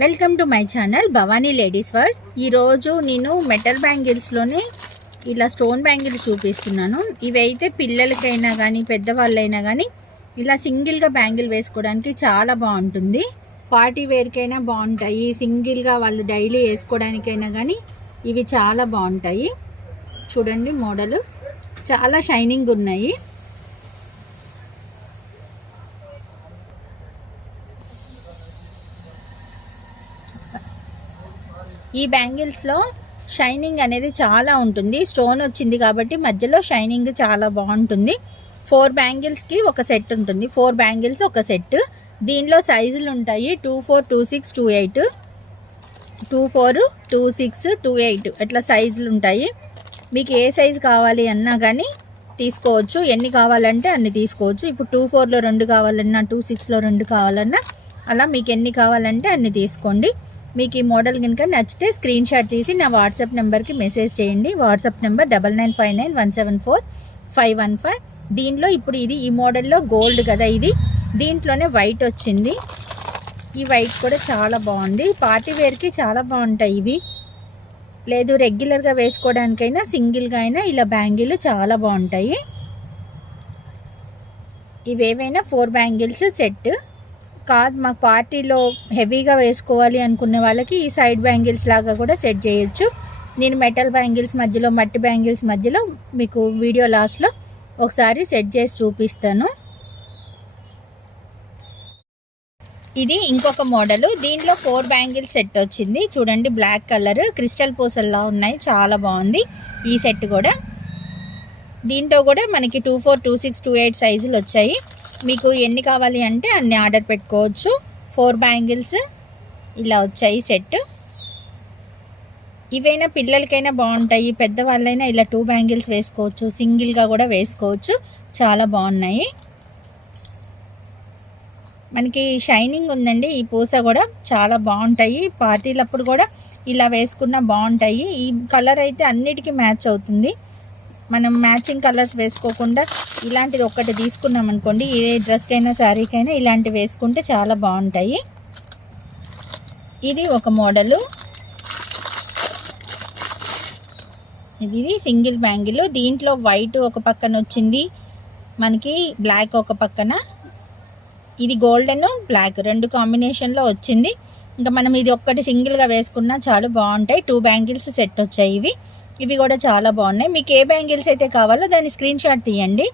Welcome to my channel Bhavani ladies world. ఈరోజు నేను metal బ్యాంగిల్స్లోనే ఇలా స్టోన్ బ్యాంగిల్స్ చూపిస్తున్నాను. ఇవి అయితే పిల్లలకైనా కానీ పెద్దవాళ్ళైనా కానీ ఇలా సింగిల్గా బ్యాంగిల్ వేసుకోవడానికి చాలా బాగుంటుంది. పార్టీ వేర్కైనా బాగుంటాయి, సింగిల్గా వాళ్ళు డైలీ వేసుకోవడానికైనా కానీ ఇవి చాలా బాగుంటాయి. చూడండి, మోడల్ చాలా షైనింగ్ ఉన్నాయి. ఈ బ్యాంగిల్స్లో షైనింగ్ అనేది చాలా ఉంటుంది. స్టోన్ వచ్చింది కాబట్టి మధ్యలో షైనింగ్ చాలా బాగుంటుంది. 4 బ్యాంగిల్స్కి ఒక సెట్ ఉంటుంది. 4 బ్యాంగిల్స్ ఒక సెట్. దీనిలో సైజులు ఉంటాయి 24, 26, 28, 24, 26, 28 అట్లా సైజులు ఉంటాయి. మీకు ఏ సైజు కావాలి అన్నా కానీ తీసుకోవచ్చు. ఎన్ని కావాలంటే అన్ని తీసుకోవచ్చు. ఇప్పుడు 24లో 2 కావాలన్నా, 26లో 2 కావాలన్నా అలా మీకు ఎన్ని కావాలంటే అన్ని తీసుకోండి. మీకు ఈ మోడల్ కనుక నచ్చితే స్క్రీన్ షాట్ తీసి నా వాట్సాప్ నెంబర్కి మెసేజ్ చేయండి. WhatsApp number 9959174515. దీనిలో ఇప్పుడు ఈ మోడల్లో గోల్డ్ కదా, దీంట్లోనే వైట్ వచ్చింది. ఈ వైట్ కూడా చాలా బాగుంది. పార్టీ వేర్కి చాలా బాగుంటాయి ఇవి. లేదు రెగ్యులర్గా వేసుకోవడానికైనా సింగిల్గా అయినా ఇలా బ్యాంగిల్ చాలా బాగుంటాయి. ఇవేవైనా 4 బ్యాంగిల్స్ సెట్ కాదు. మాకు పార్టీలో హెవీగా వేసుకోవాలి అనుకునే వాళ్ళకి ఈ సైడ్ బ్యాంగిల్స్ లాగా కూడా సెట్ చేయొచ్చు. నేను మెటల్ బ్యాంగిల్స్ మధ్యలో, మట్టి బ్యాంగిల్స్ మధ్యలో మీకు వీడియో లాస్ట్లో ఒకసారి సెట్ చేసి చూపిస్తాను. ఇది ఇంకొక మోడలు. దీనిలో 4 బ్యాంగిల్స్ సెట్ వచ్చింది. చూడండి, బ్లాక్ కలర్ క్రిస్టల్ పూసల్లా ఉన్నాయి, చాలా బాగుంది ఈ సెట్ కూడా. దీంట్లో కూడా మనకి 24, 26, 28 సైజులు వచ్చాయి. మీకు ఎన్ని కావాలి అంటే అన్ని ఆర్డర్ పెట్టుకోవచ్చు. 4 బ్యాంగిల్స్ ఇలా వచ్చాయి సెట్. ఇవైనా పిల్లలకైనా బాగుంటాయి, పెద్దవాళ్ళైనా ఇలా 2 బ్యాంగిల్స్ వేసుకోవచ్చు, సింగిల్గా కూడా వేసుకోవచ్చు. చాలా బాగున్నాయి. మనకి షైనింగ్ ఉందండి. ఈ పూస కూడా చాలా బాగుంటాయి. పార్టీలప్పుడు కూడా ఇలా వేసుకున్న బాగుంటాయి. ఈ కలర్ అయితే అన్నిటికీ మ్యాచ్ అవుతుంది. మనం మ్యాచింగ్ కలర్స్ వేసుకోకుండా ఇలాంటిది ఒక్కటి తీసుకున్నాం అనుకోండి, ఏ డ్రెస్కైనా శారీకైనా ఇలాంటివి వేసుకుంటే చాలా బాగుంటాయి. ఇది ఒక మోడలు. ఇది సింగిల్ బ్యాంగిల్. దీంట్లో వైట్ ఒక పక్కన వచ్చింది, మనకి బ్లాక్ ఒక పక్కన. ఇది గోల్డెన్ బ్లాక్ 2 కాంబినేషన్లో వచ్చింది. ఇంకా మనం ఇది ఒక్కటి సింగిల్గా వేసుకున్నా చాలా బాగుంటాయి. 2 బ్యాంగిల్స్ సెట్ వచ్చాయి. ఇవి కూడా చాలా బాగున్నాయి. మీకు ఏ బ్యాంగిల్స్ అయితే కావాలో దాన్ని స్క్రీన్ షాట్ తీయండి.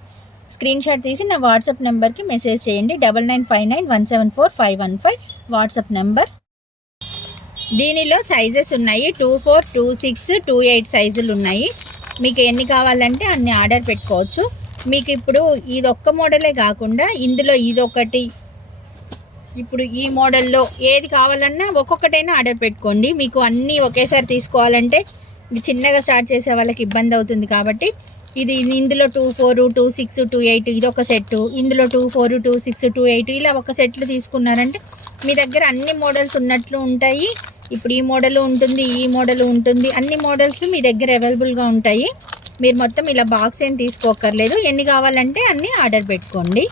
స్క్రీన్ షాట్ తీసి నా వాట్సాప్ నెంబర్కి మెసేజ్ చేయండి. 9959174515 వాట్సాప్ నెంబర్. దీనిలో సైజెస్ ఉన్నాయి 24, 26, 28 సైజులు ఉన్నాయి. మీకు ఎన్ని కావాలంటే అన్ని ఆర్డర్ పెట్టుకోవచ్చు. మీకు ఇప్పుడు ఇది ఒక్క మోడలే కాకుండా ఇందులో ఇదొకటి, ఇప్పుడు ఈ మోడల్లో ఏది కావాలన్నా ఒక్కొక్కటైనా ఆర్డర్ పెట్టుకోండి. మీకు అన్నీ ఒకేసారి తీసుకోవాలంటే చిన్నగా స్టార్ట్ చేసే వాళ్ళకి ఇబ్బంది అవుతుంది కాబట్టి ఇందులో 24, 26, 28 ఇది ఒక సెట్, ఇందులో 24, 26, 28 ఇలా ఒక సెట్లు తీసుకున్నారంటే మీ దగ్గర అన్ని మోడల్స్ ఉన్నట్లు ఉంటాయి. ఇప్పుడు ఈ మోడల్ ఉంటుంది, ఈ మోడల్ ఉంటుంది, అన్ని మోడల్స్ మీ దగ్గర అవైలబుల్గా ఉంటాయి. మీరు మొత్తం ఇలా బాక్స్ ఏం తీసుకోకర్లేదు. ఎన్ని కావాలంటే అన్ని ఆర్డర్ పెట్టుకోండి.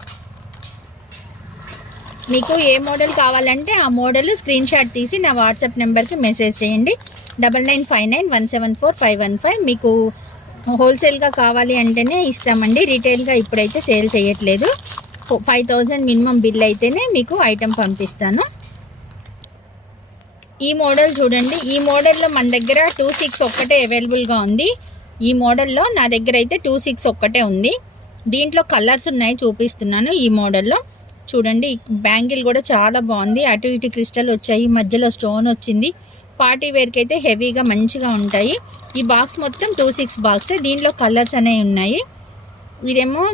మీకు ఏ మోడల్ కావాలంటే ఆ మోడల్ స్క్రీన్ షాట్ తీసి నా వాట్సాప్ నెంబర్కి మెసేజ్ చేయండి. 9959174515. మీకు హోల్సేల్గా కావాలి అంటేనే ఇస్తామండి. రీటైల్గా ఇప్పుడైతే సేల్ చేయట్లేదు. 5000 మినిమం బిల్ అయితేనే మీకు ఐటెం పంపిస్తాను. ఈ మోడల్ చూడండి. ఈ మోడల్లో మన దగ్గర 26 ఒక్కటే అవైలబుల్గా ఉంది. ఈ మోడల్లో నా దగ్గర అయితే 26 ఒక్కటే ఉంది. దీంట్లో కలర్స్ ఉన్నాయి, చూపిస్తున్నాను. ఈ మోడల్లో చూడండి, బ్యాంగిల్ కూడా చాలా బాగుంది. అటు ఇటు క్రిస్టల్ వచ్చాయి, మధ్యలో స్టోన్ వచ్చింది. పార్టీ వేర్కి అయితే హెవీగా మంచిగా ఉంటాయి. ఈ బాక్స్ మొత్తం 26 బాక్స్. దీనిలో కలర్స్ అనేవి ఉన్నాయి. ఇదేమో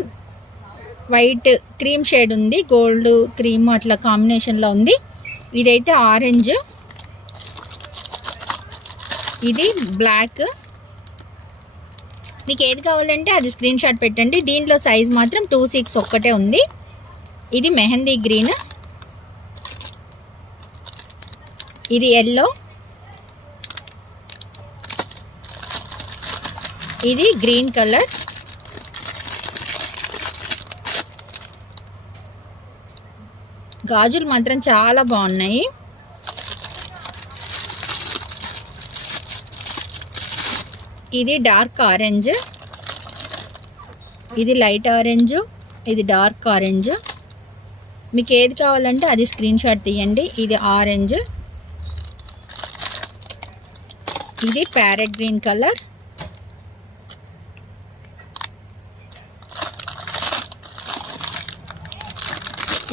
వైట్ క్రీమ్ షేడ్ ఉంది, గోల్డ్ క్రీమ్ అట్లా కాంబినేషన్లో ఉంది. ఇదైతే ఆరెంజ్, ఇది బ్లాక్. మీకు ఏది కావాలంటే అది స్క్రీన్ షాట్ పెట్టండి. దీంట్లో సైజ్ మాత్రం 26 ఒక్కటే ఉంది. ఇది మెహందీ గ్రీన్, ఇది ఎల్లో, ఇది గ్రీన్ కలర్, గాజులు మాత్రం చాలా బాగున్నాయి. ఇది డార్క్ ఆరెంజ్, ఇది లైట్ ఆరెంజ్, ఇది డార్క్ ఆరెంజ్. మీకు ఏది కావాలంటే అది స్క్రీన్ షాట్ తీయండి. ఇది ఆరెంజ్, ఇది ప్యారెట్ గ్రీన్ కలర్,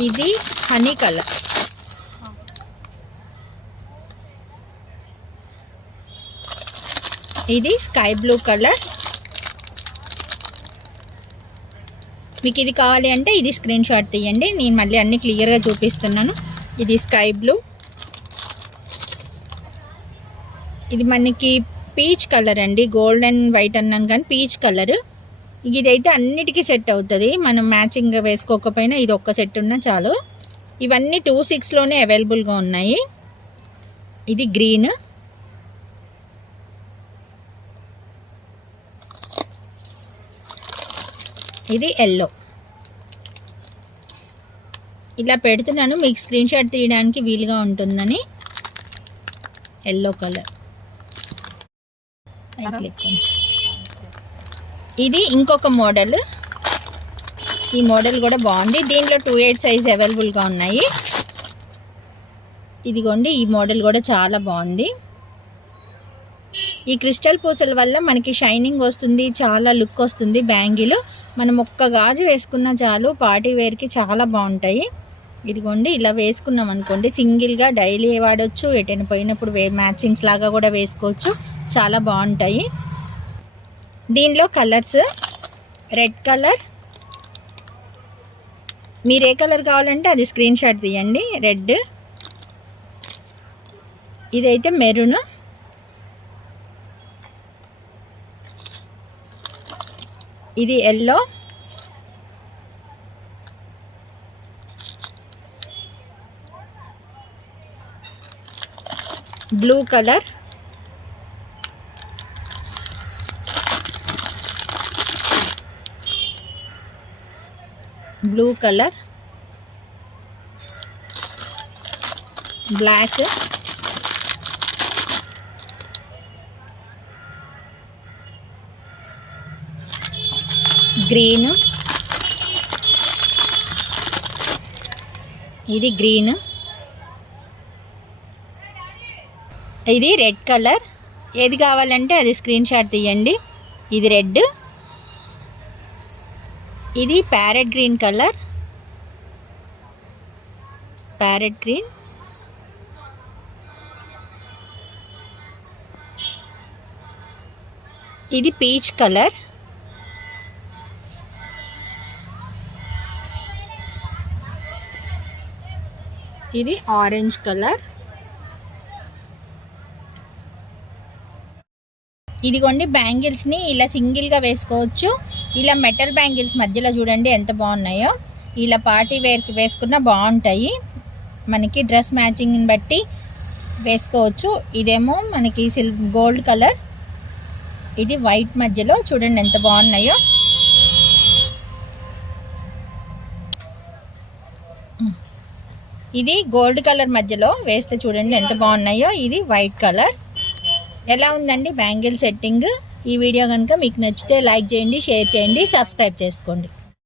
ఇది హనీ కలర్, ఇది స్కై బ్లూ కలర్. మీకు ఇది కావాలి అంటే ఇది స్క్రీన్ షాట్ తీయండి. నేను మళ్ళీ అన్నీ క్లియర్గా చూపిస్తున్నాను. ఇది స్కై బ్లూ, ఇది మనకి పీచ్ కలర్ అండి. గోల్డ్ అండ్ వైట్ అన్నాం కానీ పీచ్ కలర్. ఇదైతే అన్నిటికీ సెట్ అవుతుంది. మనం మ్యాచింగ్ వేసుకోకపోయినా ఇది ఒక్క సెట్ ఉన్నా చాలు. ఇవన్నీ 26లోనే అవైలబుల్గా ఉన్నాయి. ఇది గ్రీన్, ఇది ఎల్లో. ఇలా పెడుతున్నాను మీకు స్క్రీన్ షాట్ తీయడానికి వీలుగా ఉంటుందని. Yellow colour. ఇది ఇంకొక మోడల్. ఈ మోడల్ కూడా బాగుంది. దీంట్లో 28 సైజ్ అవైలబుల్గా ఉన్నాయి. ఇదిగోండి, ఈ మోడల్ కూడా చాలా బాగుంది. ఈ క్రిస్టల్ పూసల వల్ల మనకి షైనింగ్ వస్తుంది, చాలా లుక్ వస్తుంది. బ్యాంగిల్ మనం ఒక్క గాజు వేసుకున్నా చాలు, పార్టీ వేర్కి చాలా బాగుంటాయి. ఇదిగోండి, ఇలా వేసుకున్నాం అనుకోండి, సింగిల్గా డైలీ వాడవచ్చు, ఎటైనా పోయినప్పుడు మ్యాచింగ్స్ లాగా కూడా వేసుకోవచ్చు. చాలా బాగుంటాయి. దీనిలో కలర్స్ రెడ్ కలర్, మీరు ఏ కలర్ కావాలంటే అది స్క్రీన్ షాట్ తీయండి. రెడ్, ఇదైతే మెరూన్, ఇది yellow, blue colour, blue colour, black, green, ఇది గ్రీన్, ఇది రెడ్ కలర్. ఏది కావాలంటే అది స్క్రీన్ షాట్ తీయండి. ఇది రెడ్, ఇది parrot green colour, parrot green, ఇది పీచ్ కలర్, ఇది ఆరెంజ్ కలర్. ఇదిగోండి, బ్యాంగిల్స్ని ఇలా సింగిల్గా వేసుకోవచ్చు. ఇలా మెటల్ బ్యాంగిల్స్ మధ్యలో చూడండి ఎంత బాగున్నాయో. ఇలా పార్టీ వేర్కి వేసుకున్న బాగుంటాయి. మనకి డ్రెస్ మ్యాచింగ్ని బట్టి వేసుకోవచ్చు. ఇదేమో మనకి గోల్డ్ కలర్, ఇది వైట్ మధ్యలో చూడండి ఎంత బాగున్నాయో. ఇది గోల్డ్ కలర్ మధ్యలో వేస్తే చూడండి ఎంత బాగున్నాయో. ఇది వైట్ కలర్. ఎలా ఉందండి బ్యాంగిల్ సెట్టింగ్? ఈ వీడియో కనుక మీకు నచ్చితే లైక్ చేయండి, షేర్ చేయండి, సబ్స్క్రైబ్ చేసుకోండి.